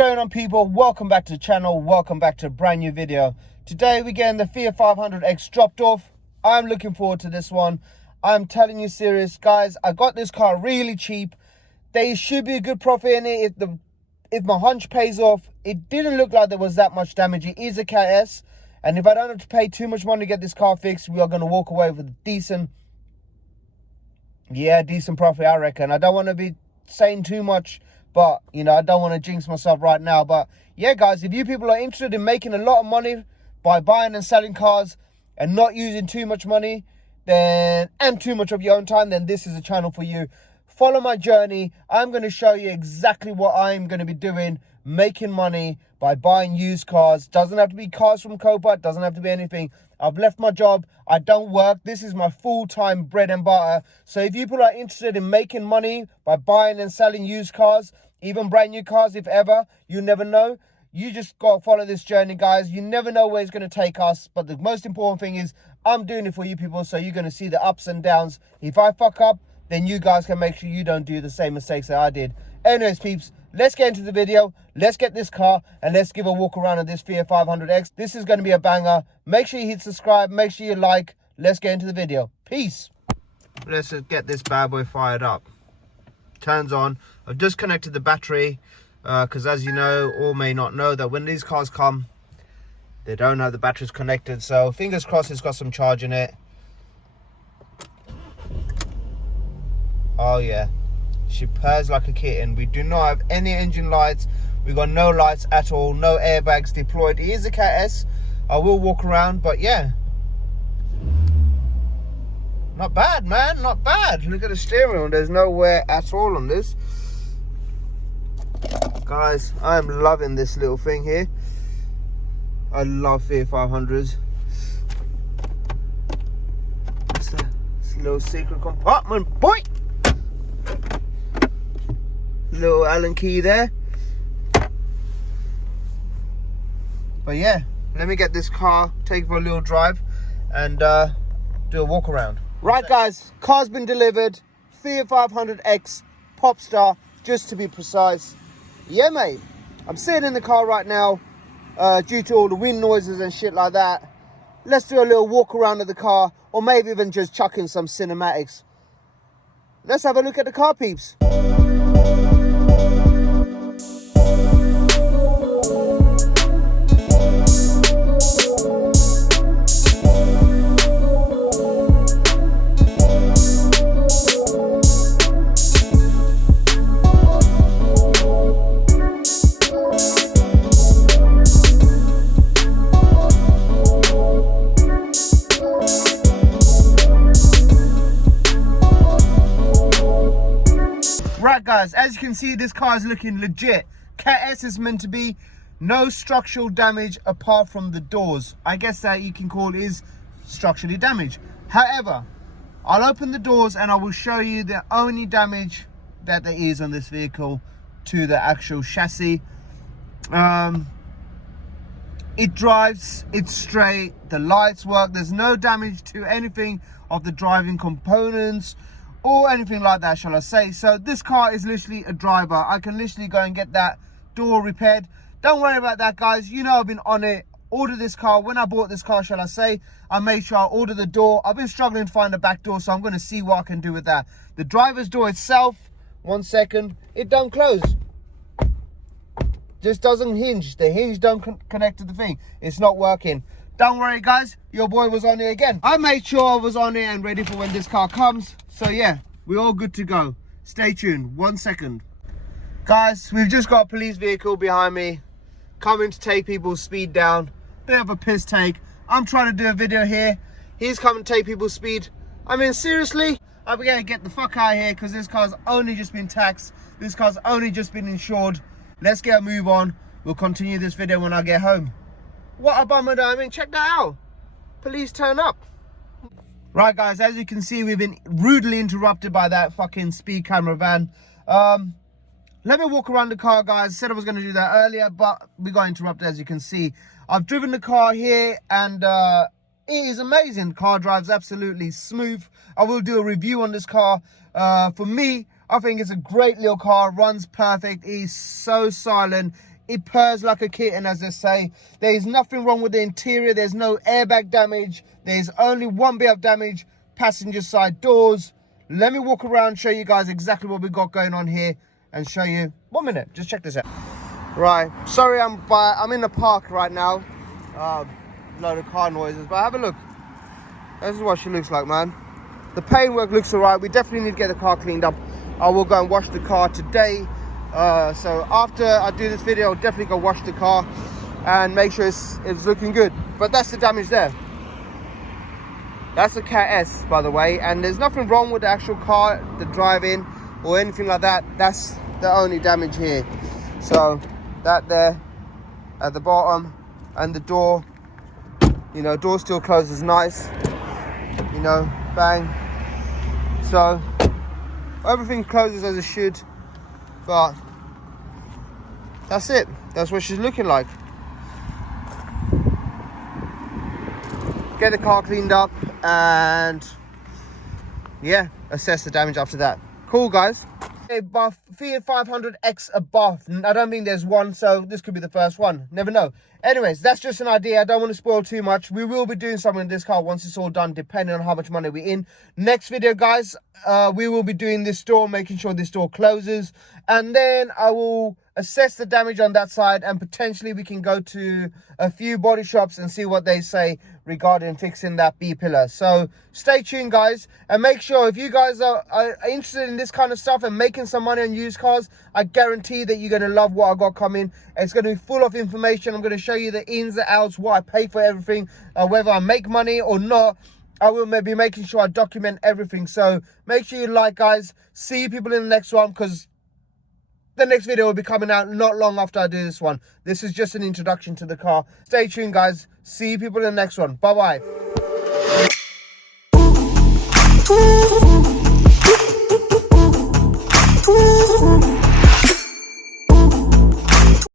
going on, people? Welcome back to the channel. Welcome back to a brand new video. Today we're getting the Fiat 500X dropped off. I'm looking forward to this one. I'm telling you serious, guys. I got this car really cheap. There should be a good profit in it if my hunch pays off. It didn't look like there was that much damage. It is a KS, and if I don't have to pay too much money to get this car fixed, we are going to walk away with a decent profit, I reckon. I don't want to be saying too much, but you know, I don't want to jinx myself right now. But yeah, guys, if you people are interested in making a lot of money by buying and selling cars and not using too much money and too much of your own time, then this is a channel for you. Follow my journey. I'm going to show you exactly what I'm going to be doing, making money by buying used cars. Doesn't have to be cars from Copart, doesn't have to be anything. I've left my job. I don't work. This is my full-time bread and butter. So if people are interested in making money by buying and selling used cars, even brand new cars, if ever, you never know. You just got to follow this journey, guys. You never know where it's going to take us. But the most important thing is I'm doing it for you people. So you're going to see the ups and downs. If I fuck up, then you guys can make sure you don't do the same mistakes that I did. Anyways, peeps, let's get into the video. Let's get this car and let's give a walk around of this Fiat 500X. This is going to be a banger. Make sure you hit subscribe. Make sure you like. Let's get into the video. Peace. Let's just get this bad boy fired up. Turns on. I've just connected the battery because as you know, or may not know, that when these cars come, they don't have the batteries connected. So fingers crossed it's got some charge in it. Oh yeah, she purrs like a kitten. We do not have any engine lights. We got no lights at all, no airbags deployed. It is a KS. I will walk around, but yeah, not bad, man, not bad. Look at the steering wheel. There's no wear at all on this, guys. I'm loving this little thing here. I love Fiat 500s. It's a little secret compartment, boy. Little Allen key there. But yeah, let me get this car, take it for a little drive and do a walk around. Right, guys, car's been delivered. Fiat 500X Popstar, just to be precise. Yeah, mate, I'm sitting in the car right now due to all the wind noises and shit like that. Let's do a little walk around of the car, or maybe even just chuck in some cinematics. Let's have a look at the car, peeps. Right, guys, as you can see, this car is looking legit. KS is meant to be. No structural damage apart from the doors. I guess that you can call is structurally damaged. However, I'll open the doors and I will show you the only damage that there is on this vehicle to the actual chassis. It drives, it's straight, the lights work. There's no damage to anything of the driving components or anything like that, shall I say. So this car is literally a driver. I can literally go and get that door repaired. Don't worry about that, guys. You know I've been on it. Order this car. When I bought this car, shall I say, I made sure I ordered the door. I've been struggling to find the back door, so I'm going to see what I can do with that. The driver's door itself, 1 second, it don't close. Just doesn't hinge. The hinge don't connect to the thing. It's not working. Don't worry, guys, your boy was on it again. I made sure I was on it and ready for when this car comes. So yeah, we're all good to go. Stay tuned. 1 second. Guys, we've just got a police vehicle behind me coming to take people's speed down. Bit of a piss take. I'm trying to do a video here. He's coming to take people's speed. I mean, seriously, I'm gonna get the fuck out of here because this car's only just been taxed. This car's only just been insured. Let's get a move on. We'll continue this video when I get home. What a bummer, though. I mean, check that out. Police turn up. Right, guys, as you can see, we've been rudely interrupted by that fucking speed camera van. Let me walk around the car, guys. I said I was going to do that earlier, but we got interrupted, as you can see. I've driven the car here, and it is amazing. The car drives absolutely smooth. I will do a review on this car. For me, I think it's a great little car. Runs perfect. It is so silent. it purrs like a kitten, as they say. There is nothing wrong with the interior. There's no airbag damage. There's only one bit of damage, passenger side doors. Let me walk around, show you guys exactly what we got going on here, and show you. 1 minute, just check this out. Right, sorry, I'm in the park right now. Load of car noises, but have a look. This is what she looks like, man. The paintwork looks alright. We definitely need to get the car cleaned up. I will go and wash the car today. So after I do this video, I'll definitely go wash the car and make sure it's looking good. But that's the damage there. That's a Cat S, by the way, and there's nothing wrong with the actual car, the drive-in or anything like that. That's the only damage here. So that there at the bottom, and the door, you know, door still closes nice, you know, bang. So everything closes as it should, but that's it. That's what she's looking like. Get the car cleaned up and yeah, assess the damage after that. Cool, guys. A buff, Fiat 500X a buff. I don't think there's one, so this could be the first one. Never know. Anyways, that's just an idea. I don't want to spoil too much. We will be doing something in this car once it's all done, depending on how much money we're in. Next video, guys, we will be doing this door, making sure this door closes. And then I will assess the damage on that side, and potentially we can go to a few body shops and see what they say regarding fixing that B-pillar. So stay tuned, guys, and make sure if you guys are interested in this kind of stuff and making some money on used cars, I guarantee that you're going to love what I got coming. It's going to be full of information. I'm going to show you the ins and outs, what I pay for everything, whether I make money or not. I will be making sure I document everything. So make sure you like, guys. See you people in the next one, because the next video will be coming out not long after I do this one. This is just an introduction to the car. Stay tuned, guys. See you people in the next one. Bye-bye.